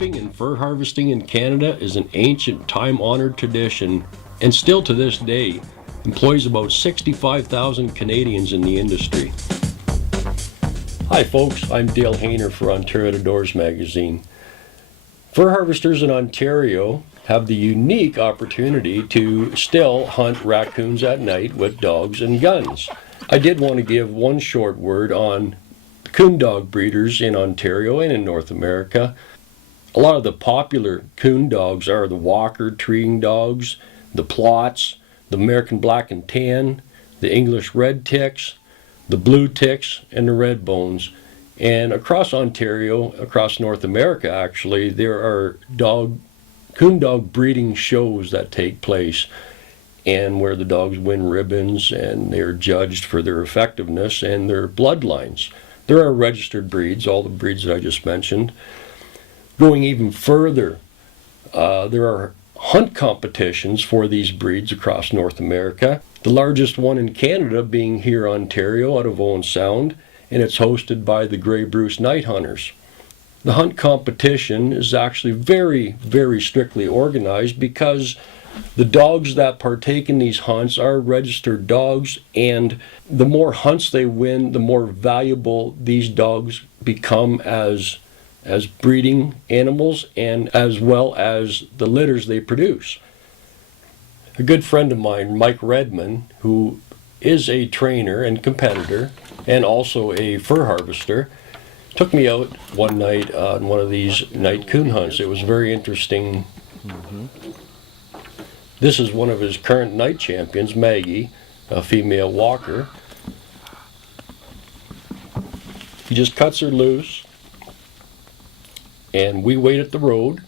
Trapping and fur harvesting in Canada is an ancient, time-honored tradition, and still to this day, employs about 65,000 Canadians in the industry. Hi folks, I'm Dale Hainer for Ontario Outdoors magazine. Fur harvesters in Ontario have the unique opportunity to still hunt raccoons at night with dogs and guns. I did want to give one short word on coon dog breeders in Ontario and in North America. A lot of the popular coon dogs are the Walker treeing dogs, the Plots, the American Black and Tan, the English Red Ticks, the Blue Ticks, and the Red Bones. And across Ontario, across North America actually, there are coon dog breeding shows that take place, and where the dogs win ribbons and they're judged for their effectiveness and their bloodlines. There are registered breeds, all the breeds that I just mentioned. Going even further, there are hunt competitions for these breeds across North America. The largest one in Canada being here in Ontario out of Owen Sound, and it's hosted by the Grey Bruce Night Hunters. The hunt competition is actually very, very strictly organized because the dogs that partake in these hunts are registered dogs, and the more hunts they win, the more valuable these dogs become as breeding animals and as well as the litters they produce. A good friend of mine, Mike Redman, who is a trainer and competitor and also a fur harvester, took me out one night on one of these night coon hunts. It was very interesting. This is one of his current night champions, Maggie, a female walker. He just cuts her loose, and we wait at the road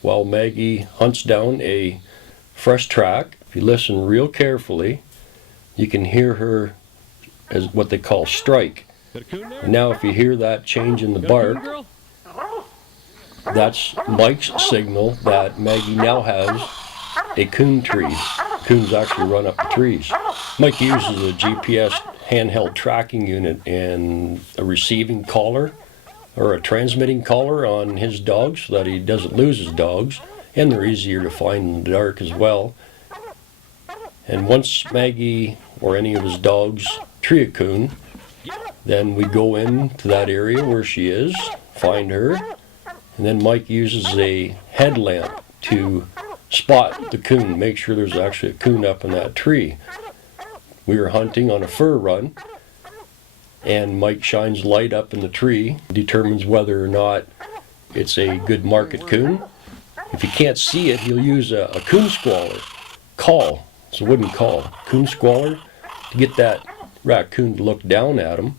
while Maggie hunts down a fresh track. If you listen real carefully, you can hear her as what they call strike. And now if you hear that change in the bark, that's Mike's signal that Maggie now has a coon tree. Coons actually run up the trees. Mike uses a GPS handheld tracking unit and a receiving collar or a transmitting collar on his dogs so that he doesn't lose his dogs, and they're easier to find in the dark as well. And once Maggie or any of his dogs tree a coon, then we go into that area where she is, find her, and then Mike uses a headlamp to spot the coon, make sure there's actually a coon up in that tree. We are hunting on a fur run, and Mike shines light up in the tree, determines whether or not it's a good market coon. If he can't see it, he'll use a coon squaller call. It's a wooden call, coon squaller, to get that raccoon to look down at him.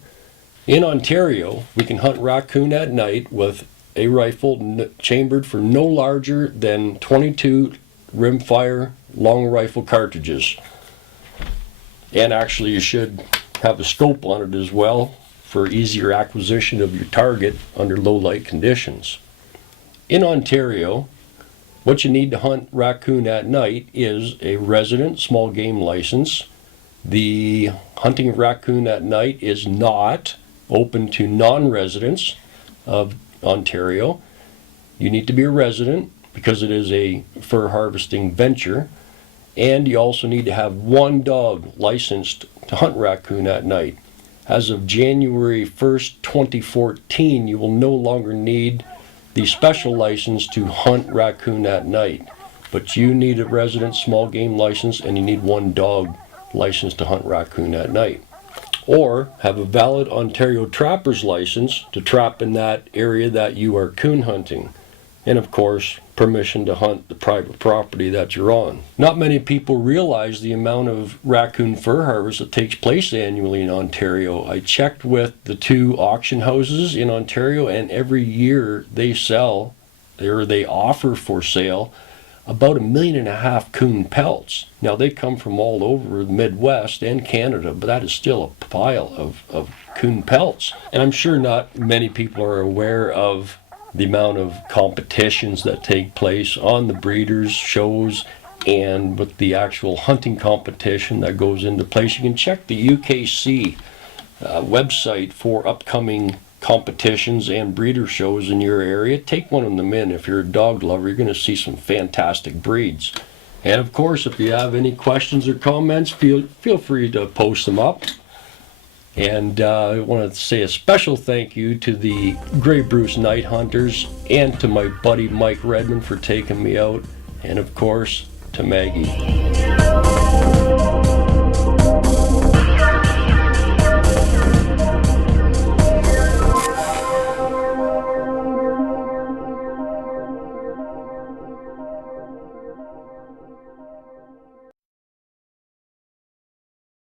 In Ontario, we can hunt raccoon at night with a rifle chambered for no larger than 22 rimfire long rifle cartridges. And actually you should have a scope on it as well for easier acquisition of your target under low light conditions. In Ontario, what you need to hunt raccoon at night is a resident small game license. The hunting of raccoon at night is not open to non-residents of Ontario. You need to be a resident because it is a fur harvesting venture, and you also need to have one dog licensed to hunt raccoon at night. As of January 1st, 2014, you will no longer need the special license to hunt raccoon at night, but you need a resident small game license and you need one dog license to hunt raccoon at night. Or have a valid Ontario trapper's license to trap in that area that you are coon hunting. And of course, permission to hunt the private property that you're on. Not many people realize the amount of raccoon fur harvest that takes place annually in Ontario. I checked with the two auction houses in Ontario, and every year they sell, or they offer for sale, about 1.5 million coon pelts. Now they come from all over the Midwest and Canada, but that is still a pile of coon pelts. And I'm sure not many people are aware of the amount of competitions that take place on the breeders' shows and with the actual hunting competition that goes into place. You can check the UKC website for upcoming competitions and breeder shows in your area, take one of them in. If you're a dog lover, you're going to see some fantastic breeds. And of course, if you have any questions or comments, feel free to post them up. And I want to say a special thank you to the Grey Bruce Night Hunters and to my buddy Mike Redmond for taking me out, and of course to Maggie.